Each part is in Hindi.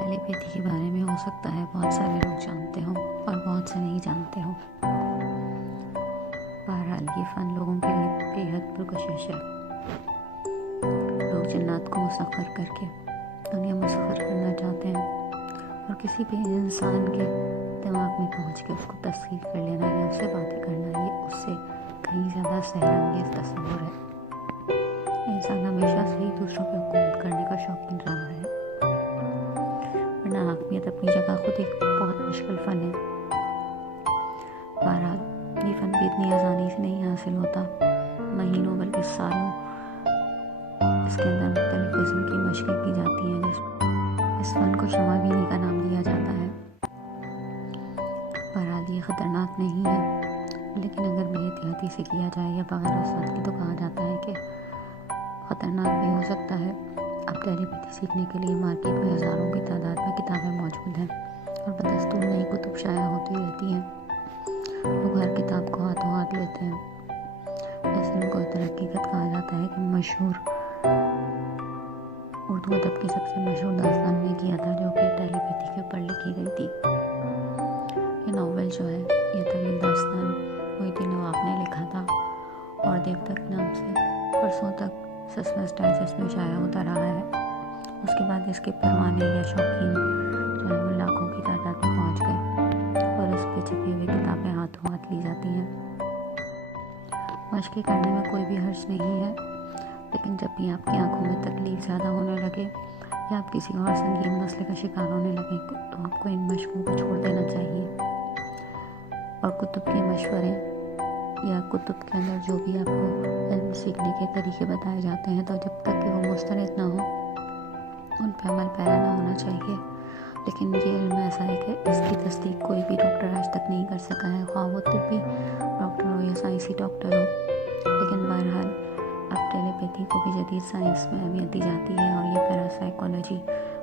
टेलीपैथी के बारे में हो सकता है बहुत सारे लोग जानते हों और बहुत से नहीं जानते हों। बहरहाल ये फ़न लोगों के लिए बेहद पुरकशिश है। लोग जन्नत को मुसख्खर करके दुनिया मुसख्खर करना चाहते हैं और किसी भी इंसान के दिमाग में पहुंच के उसको तस्लील कर लेना या उससे बातें करना, ये उससे कहीं ज़्यादा सहरंगेज़ तस्वुर है। इंसान हमेशा से ही दूसरों पर हुकूमत करने का शौकीन रहा है, वरना हाकमियत अपनी जगह खुद एक बहुत मुश्किल फ़न है। बहरहाल ये फ़न भी इतनी आसानी से नहीं हासिल होता, महीनों बल्कि सालों इसके अंदर मुख्तलिफ किस्म की मशक़ें की जाती हैं। इस फ़न को शमाबीनी का नाम दिया जाता है। बहरहाल ये ख़तरनाक नहीं है, लेकिन अगर बेहतियाती से किया जाए या बगैर उस्ताद के तो कहा जाता है कि ख़तरनाक भी हो सकता है। अब टेलीपैथी सीखने के लिए मार्केट में हज़ारों की तादाद में किताबें मौजूद हैं और बदस्तूर नई कुतुब शाया होती रहती हैं। लोग हर किताब को हाथों हाथ लेते हैं। ऐसे में कोई हकीकत कहा जाता है कि मशहूर उर्दू अदब की सबसे मशहूर दास्तान ने किया था, जो कि टेलीपैथी के ऊपर लिखी गई थी। ये नावल जो है, ये तवील दास्तान मोहिउद्दीन नवाब ने लिखा था और देवता के नाम से बरसों तक सस्पेंस डाइजेस्ट में शाया होता रहा है। उसके बाद इसके परवाने या शौकीन जो है वो लाखों की तादाद में पहुंच गए और उस पर छपी हुई किताबें हाथों हाथ ली जाती हैं। मशक़ें करने में कोई भी हर्ज नहीं है, लेकिन जब भी आपकी आंखों में तकलीफ ज़्यादा होने लगे या आप किसी और संगीन मसले का शिकार होने लगे तो आपको इन मशक़ों को छोड़ देना चाहिए और कुतुब के मशवरे या कुतुब के अंदर जो भी आपको इल्म सीखने के तरीके बताए जाते हैं, तो जब तक कि वो मुस्तनद ना हो उन पर अमल पैरा ना होना चाहिए। लेकिन ये इल्म ऐसा है कि इसकी तस्दीक कोई भी डॉक्टर आज तक नहीं कर सका है, ख्वाह वो तिब्बी डॉक्टर हो या साइंसी डॉक्टर हो। लेकिन बहरहाल अब टेलीपैथी को भी जदीद साइंस में अहमियत दी जाती है और ये पैरासाइकोलॉजी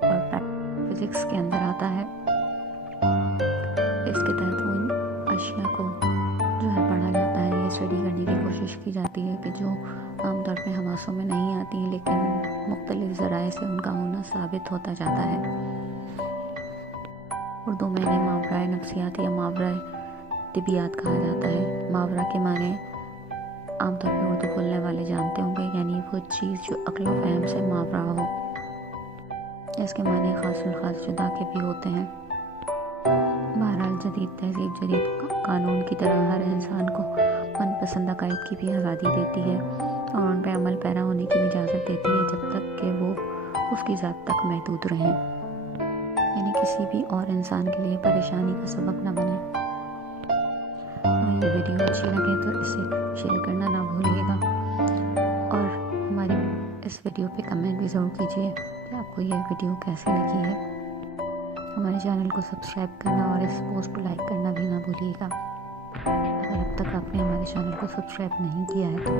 और फिजिक्स के अंदर आता है। इसके तहत वो अशिया को जो है पढ़ा जाता है, ये स्टडी करने की कोशिश की जाती है कि जो आमतौर पे हवासों में नहीं आती, लेकिन मुख्तलिफ ज़राए से उनका होना साबित होता जाता है। उर्दू में इन्हें मावराए नफ्सियात या मावराए तिबियात कहा जाता है। मावरा के माने आमतौर पर उर्दू बोलने वाले जानते होंगे, यानी वो चीज़ जो अक्ल व फहम से मावरा हो। इसके माने खासुल खास जुदा के भी होते हैं। बहरहाल जदीद तहजीब जदीद कानून की तरह हर इंसान को मनपसंद अकायद की भी आज़ादी देती है और उन पर अमल पैरा होने की भी इजाज़त देती है, जब तक कि वो उसकी ज़ात तक महदूद रहें, यानी किसी भी और इंसान के लिए परेशानी का सबब न बने। ये वीडियो अच्छी लगे तो इसे शेयर करना ना भूलिएगा और हमारी इस वीडियो पे कमेंट भी ज़रूर कीजिए कि आपको ये वीडियो कैसी लगी है। हमारे चैनल को सब्सक्राइब करना और इस पोस्ट को लाइक करना भी ना भूलिएगा। अगर अब तक आपने हमारे चैनल को सब्सक्राइब नहीं किया है तो